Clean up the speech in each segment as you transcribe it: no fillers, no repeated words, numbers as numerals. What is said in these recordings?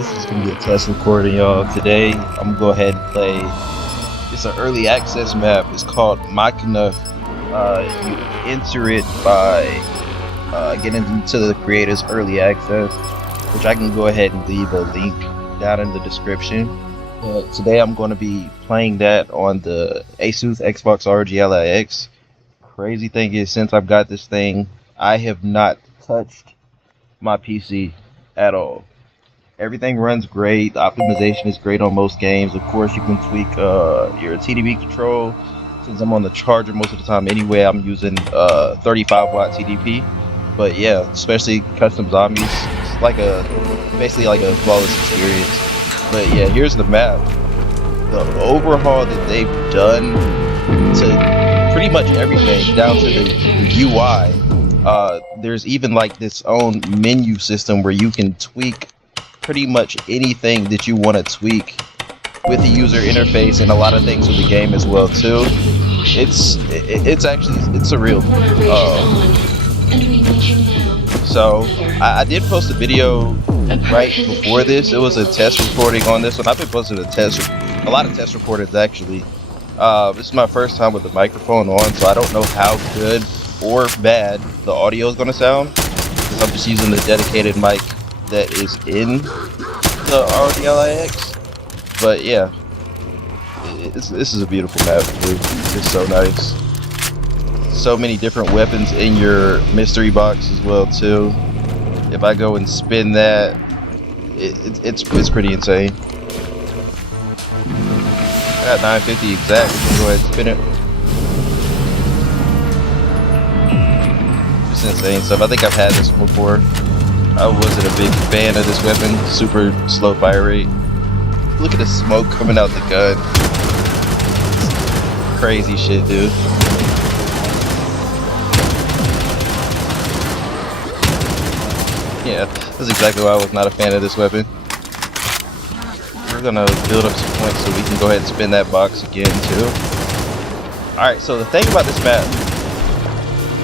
This is gonna be a test recording, y'all. Today, I'm gonna go ahead and play. It's an early access map. It's called Machin. You enter it by getting into the creator's early access, which I can go ahead and leave a link down in the description. Today, I'm going to be playing that on the Asus Xbox RGLIX. Crazy thing is, since I've got this thing, I have not touched my PC at all. Everything runs great. The optimization is great on most games. Of course, you can tweak your TDP control. Since I'm on the charger most of the time anyway, I'm using 35 watt TDP. But yeah, especially custom zombies, it's like basically like a flawless experience. But yeah, here's the map. The overhaul that they've done to pretty much everything, down to the UI. There's even like this own menu system where you can tweak pretty much anything that you want to tweak with the user interface, and a lot of things with the game as well too. It's surreal. So I did post a video right before this. It was a test recording on this one. I've been posting a lot of test recordings actually. This is my first time with the microphone on, so I don't know how good or bad the audio is going to sound, because I'm just using the dedicated mic that is in the RGLIX. But yeah, this is a beautiful map, dude. It's so nice. So many different weapons in your mystery box as well too. If I go and spin that, it's pretty insane. I got 950 exact. We can go ahead and spin it. Just insane stuff. I think I've had this before. I wasn't a big fan of this weapon. Super slow fire rate. Look at the smoke coming out the gun. Crazy shit, dude. Yeah, that's exactly why I was not a fan of this weapon. We're gonna build up some points so we can go ahead and spin that box again too. Alright, so the thing about this map,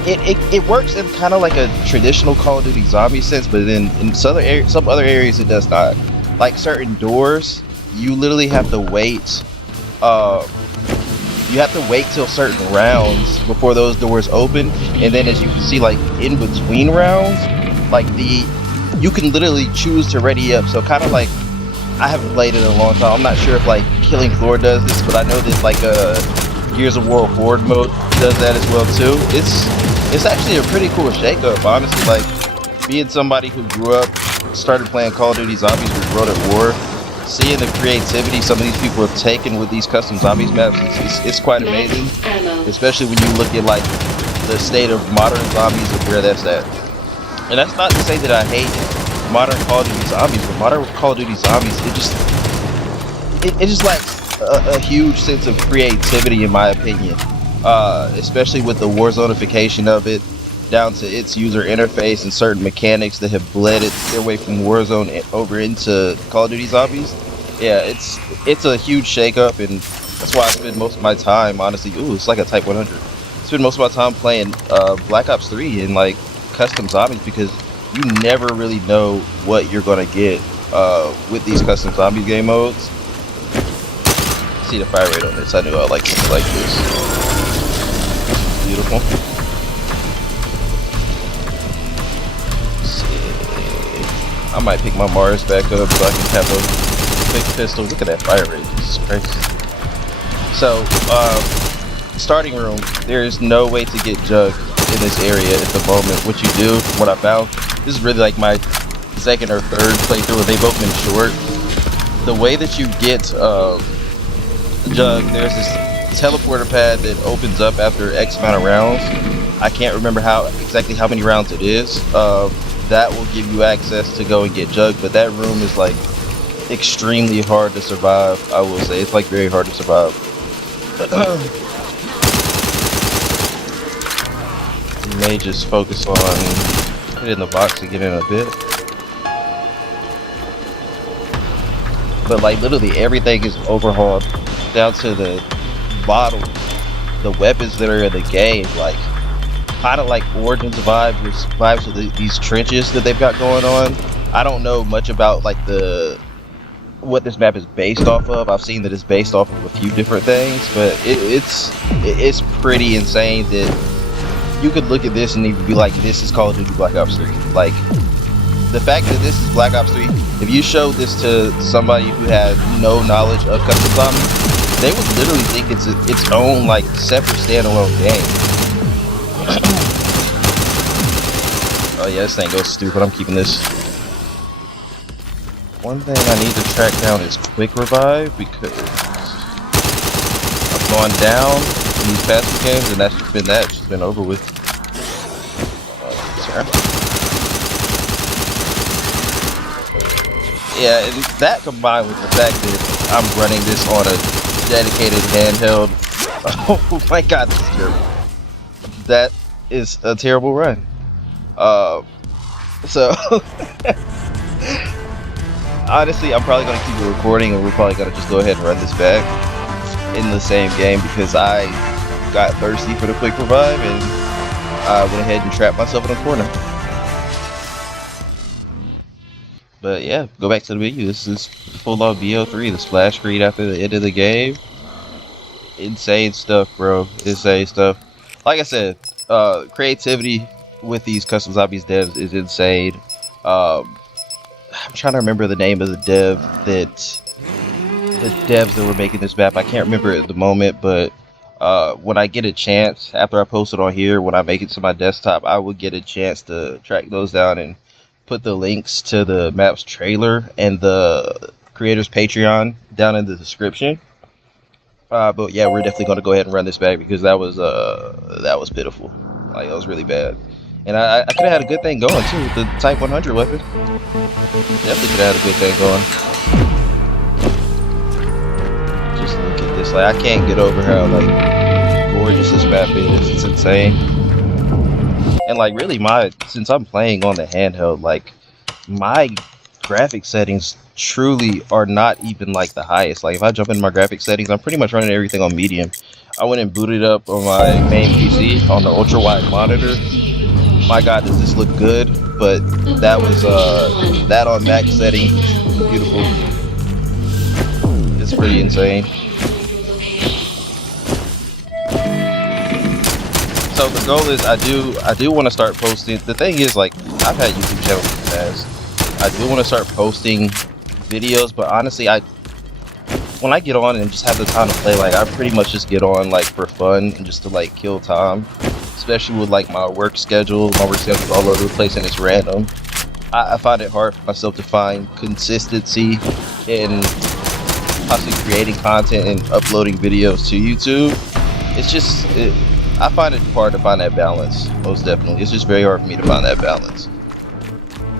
it works in kind of like a traditional Call of Duty zombie sense, but then in some other areas it does not. Like certain doors, you literally have to wait. You have to wait till certain rounds before those doors open, and then as you can see, like in between rounds, like you can literally choose to ready up. So kind of like, I haven't played it in a long time. I'm not sure if like Killing Floor does this, but I know that like Gears of War Horde mode does that as well too. It's actually a pretty cool shakeup, honestly. Like, being somebody who grew up, started playing Call of Duty Zombies with World at War, seeing the creativity some of these people have taken with these custom zombies maps, it's quite amazing. Especially when you look at like the state of modern zombies and where that's at. And that's not to say that I hate modern Call of Duty Zombies, but modern Call of Duty Zombies, it just lacks a huge sense of creativity, in my opinion. Especially with the Warzone-ification of it, down to its user interface and certain mechanics that have bled their way from Warzone over into Call of Duty Zombies. Yeah, it's a huge shakeup, and that's why I spend most of my time, honestly. Ooh, it's like a Type 100. I spend most of my time playing Black Ops 3 and like custom zombies, because you never really know what you're gonna get with these custom zombie game modes. See the fire rate on this. I knew I like something like this. Beautiful. Let's see. I might pick my Mars back up so I can have a quick pistol. Look at that fire rate. Jesus Christ. So, starting room. There is no way to get jugged in this area at the moment. What you do, what I found, this is really like my second or third playthrough, and they've both been short. The way that you get jug, there's this teleporter pad that opens up after X amount of rounds. I can't remember exactly how many rounds it is. That will give you access to go and get jugged, but that room is like extremely hard to survive. I will say it's like very hard to survive. You may just focus on hitting the box again in a bit. But like literally everything is overhauled, down to the bottles, the weapons that are in the game. Like kind of like Origins vibes of these trenches that they've got going on. I don't know much about like the what this map is based off of. I've seen that it's based off of a few different things, but it's pretty insane that you could look at this and even be like, this is Call of Duty Black Ops 3. Like, the fact that this is Black Ops 3, if you showed this to somebody who had no knowledge of custom zombies, they would literally think it's its own, like, separate standalone game. Oh yeah, this thing goes stupid. I'm keeping this. One thing I need to track down is quick revive, because I've gone down in these past few games and that's just been that. It's just been over with. Yeah, and that combined with the fact that I'm running this on a dedicated handheld. Oh my god, this is terrible. That is a terrible run. So honestly, I'm probably gonna keep it recording, and we're probably gonna just go ahead and run this back in the same game because I got thirsty for the quick revive and I went ahead and trapped myself in a corner. But yeah, go back to the video. This is full on BO3, the splash screen after the end of the game. Insane stuff, bro. Insane stuff. Like I said, creativity with these custom zombies devs is insane. I'm trying to remember the name of the devs that were making this map. I can't remember it at the moment, but when I get a chance, after I post it on here, when I make it to my desktop, I will get a chance to track those down and put the links to the map's trailer and the creator's Patreon down in the description. But yeah, we're definitely going to go ahead and run this back because that was pitiful. Like, that was really bad. And I could have had a good thing going too with the Type 100 weapon. Definitely could have had a good thing going. Just look at this. Like, I can't get over how like gorgeous this map is. It's insane. And like, really, since I'm playing on the handheld, like, my graphic settings truly are not even like the highest. Like, if I jump in my graphic settings, I'm pretty much running everything on medium. I went and booted up on my main PC on the ultra wide monitor. My god, does this look good? But that was that on max settings, beautiful. It's pretty insane. So the goal is, I do want to start posting. The thing is, like, I've had YouTube channels in the past. I do want to start posting videos, but honestly, when I get on and just have the time to play, like, I pretty much just get on like for fun and just to like kill time. Especially with like my work schedule. My work schedule's all over the place and it's random. I find it hard for myself to find consistency in possibly creating content and uploading videos to YouTube. It's just, I find it hard to find that balance, most definitely. It's just very hard for me to find that balance.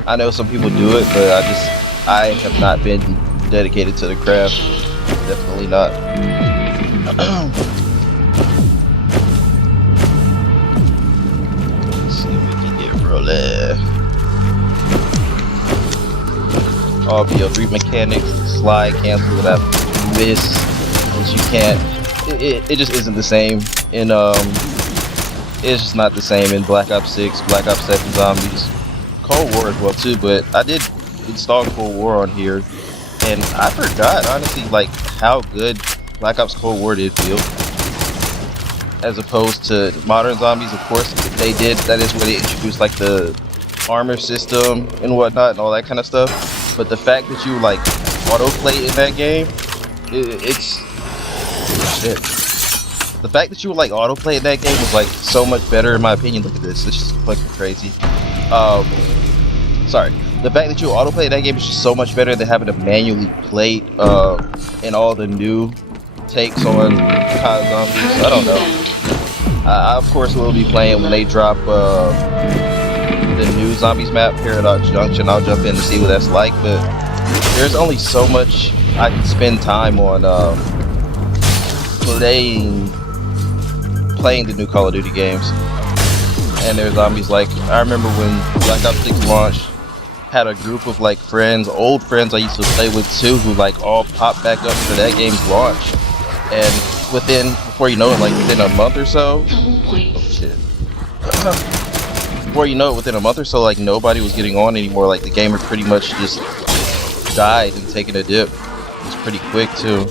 I know some people do it, but I have not been dedicated to the craft. Definitely not. Let's see if we can get rolling. All BO3 mechanics, slide, cancel, that miss, that you can't. It just isn't the same in it's just not the same in Black Ops 6, Black Ops 7 zombies, Cold War as well too. But I did install Cold War on here, and I forgot honestly like how good Black Ops Cold War did feel, as opposed to modern zombies. Of course, they did. That is where they introduced like the armor system and whatnot and all that kind of stuff. But the fact that you like autoplay in that game, it's shit. The fact that you would like autoplay in that game was like so much better in my opinion. Look at this, it's just fucking crazy. Sorry. The fact that you autoplay in that game is just so much better than having to manually play in all the new takes on COD zombies. I don't know. I of course will be playing when they drop the new zombies map, Paradox Junction. I'll jump in to see what that's like, but there's only so much I can spend time on playing the new Call of Duty games. And there's zombies like, I remember when Black Ops 6 launched, had a group of like friends, old friends I used to play with too, who like all popped back up for that game's launch. And before you know it, like within a month or so, oh shit. Before you know it, within a month or so, like nobody was getting on anymore. Like the game had pretty much just died and taken a dip. It's pretty quick too.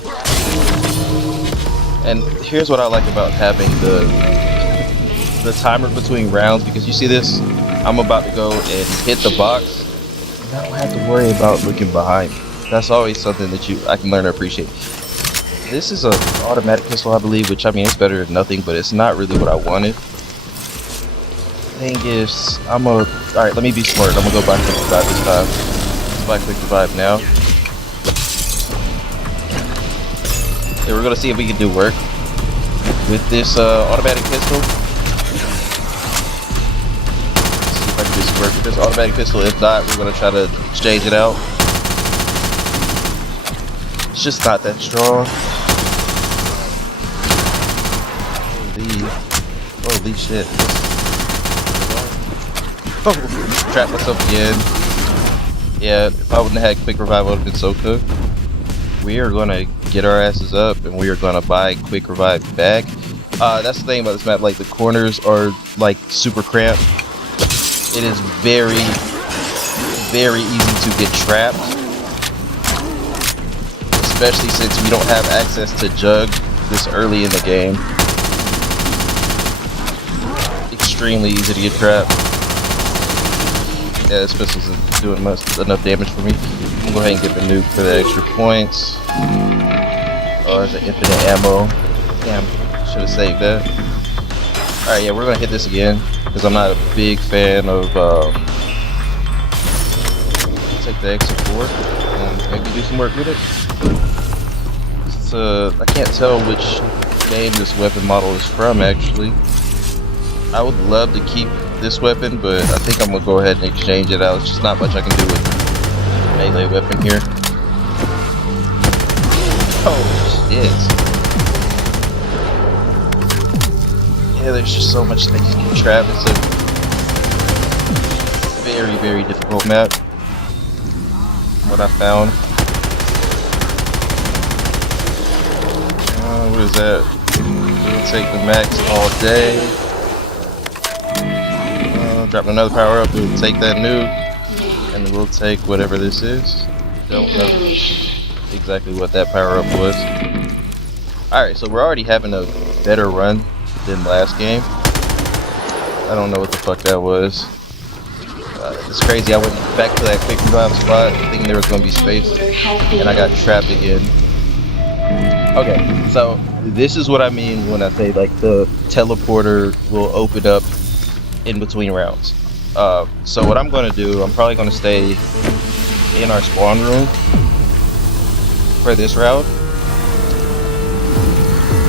And here's what I like about having the timer between rounds, because you see this, I'm about to go and hit the box, and I don't have to worry about looking behind me. That's always something that I can learn to appreciate. This is an automatic pistol, I believe, which I mean it's better than nothing, but it's not really what I wanted. Thing is, alright, let me be smart. I'm gonna go buy quick revive this time. Let's buy quick revive now. Yeah, we're gonna see if we can do work with this automatic pistol. Let's see if I can do some work with this automatic pistol. If not, we're gonna try to exchange it out. It's just not that strong. Holy shit. Oh, trapped myself again. Yeah, if I wouldn't have had quick revive, I would have been so cooked. We are gonna get our asses up and we are gonna buy quick revive back. That's the thing about this map, like the corners are like super cramped. It is very, very easy to get trapped. Especially since we don't have access to Jug this early in the game. Extremely easy to get trapped. Yeah, this pistol isn't doing enough damage for me. I'm gonna go ahead and get the nuke for the extra points. Oh, there's an infinite ammo. Damn, should have saved that. Alright, yeah, we're gonna hit this again because I'm not a big fan of. Take the X4 and maybe do some work with it. It's, I can't tell which game this weapon model is from actually. I would love to keep this weapon, but I think I'm gonna go ahead and exchange it out. It's just not much I can do with the melee weapon here. Oh shit. Yeah, there's just so much that you can trap. It's a very, very difficult map. What I found. What is that? We'll take the max all day. Dropping another power up, we'll take that nuke, and we'll take whatever this is. Don't know exactly what that power up was. Alright, so we're already having a better run than last game. I don't know what the fuck that was. It's crazy, I went back to that quick revive spot thinking there was going to be space, and I got trapped again. Okay, so this is what I mean when I say like the teleporter will open up in between rounds. So what I'm going to do, I'm probably going to stay in our spawn room for this round.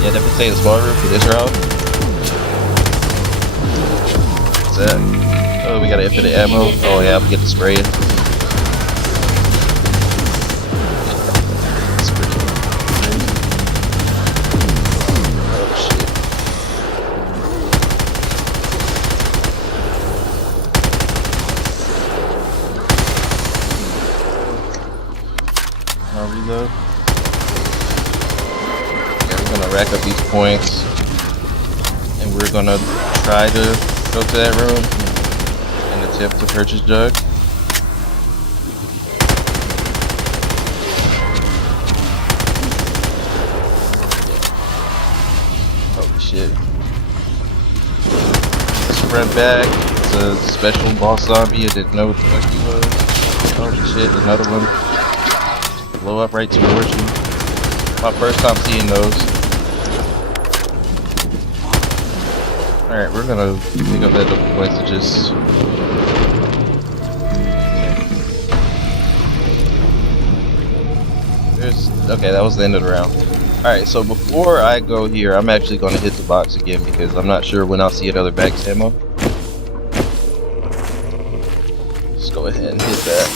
Yeah, definitely stay in the spawn room for this round. What's that? Oh, we got infinite ammo. Oh yeah, I'm getting sprayed. That's pretty crazy. Oh shit. I'll reload. Yeah, we're gonna rack up these points, and we're gonna try to go to that room and attempt to purchase Jug. Holy shit! Let's run back. It's a special boss zombie. I didn't know what the fuck he was. Holy shit! Another one. Blow up right towards you. My first time seeing those. Alright, we're gonna pick up that double points to just... Okay, that was the end of the round. Alright, so before I go here, I'm actually gonna hit the box again because I'm not sure when I'll see another max ammo. Let's go ahead and hit that.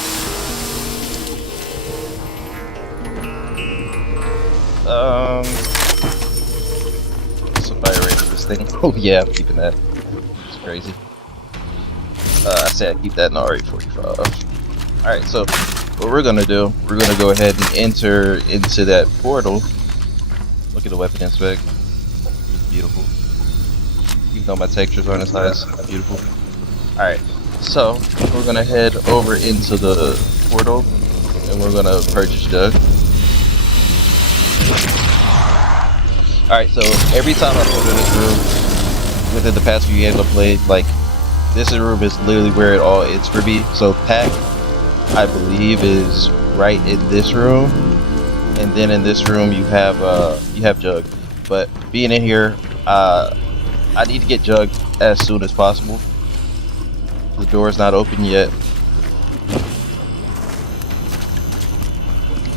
So if I erase this thing, oh yeah, I'm keeping that. It's crazy. I said I'd keep that in the RE45. Alright, so what we're gonna do, we're gonna go ahead and enter into that portal. Look at the weapon inspect. It's beautiful. Even though my textures aren't as high, it's beautiful. Alright, so we're gonna head over into the portal and we're gonna purchase Jug. Alright, so every time I go to this room, within the past few games I've played, like, this room is literally where it all is for me. So Pack, I believe, is right in this room, and then in this room you have Jug. But being in here, I need to get Jug as soon as possible. The door is not open yet.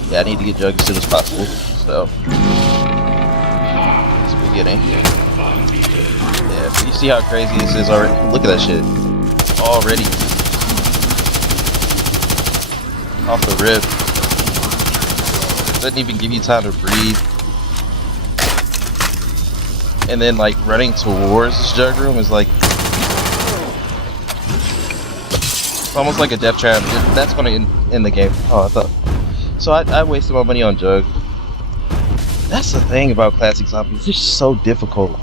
Yeah, I need to get Jug as soon as possible. So it's the beginning. Yeah, so you see how crazy this is already. Look at that shit. Already. Off the rip. Doesn't even give you time to breathe. And then like running towards this Jug room is like it's almost like a death trap. That's gonna end the game. Oh, I thought. So I wasted my money on Jug. That's the thing about classic zombies. It's just so difficult.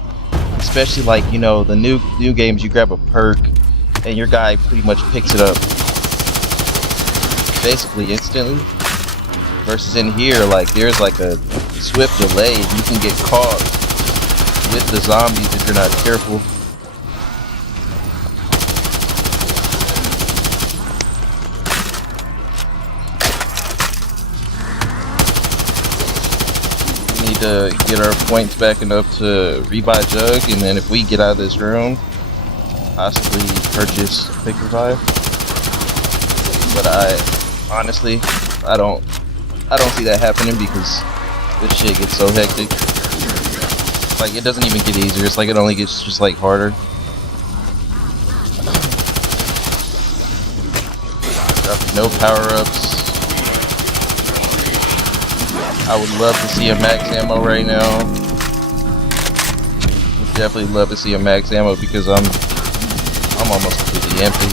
Especially like, you know, the new games, you grab a perk and your guy pretty much picks it up basically instantly. Versus in here, like there's like a swift delay. You can get caught with the zombies if you're not careful. We need to get our points back enough to rebuy Jug, and then if we get out of this room, possibly purchase Quick Revive. But honestly, I don't see that happening because this shit gets so hectic. Like, it doesn't even get easier. It's like it only gets just like harder. No power-ups. I would love to see a max ammo right now. Would definitely love to see a max ammo because I'm almost completely empty.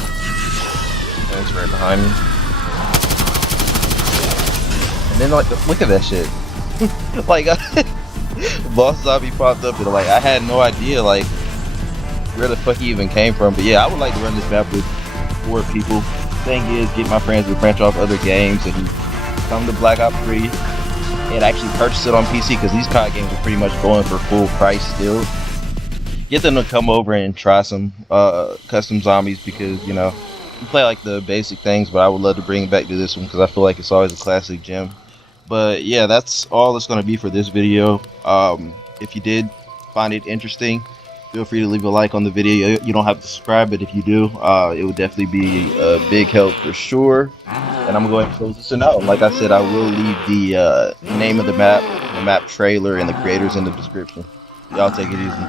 And it's right behind me. And then like, look at that shit. Like, Boss Zombie popped up and like I had no idea like where the fuck he even came from. But yeah, I would like to run this map with 4 people. Thing is, get my friends to branch off other games and come to Black Ops 3 and actually purchase it on PC because these COD games are pretty much going for full price still. Get them to come over and try some custom zombies because, you know, you play like the basic things, but I would love to bring it back to this one because I feel like it's always a classic gem. But yeah, that's all it's going to be for this video. If you did find it interesting, feel free to leave a like on the video. You don't have to subscribe, but if you do, it would definitely be a big help for sure. And I'm going to close this out. Like I said, I will leave the name of the map trailer, and the creators in the description. Y'all take it easy.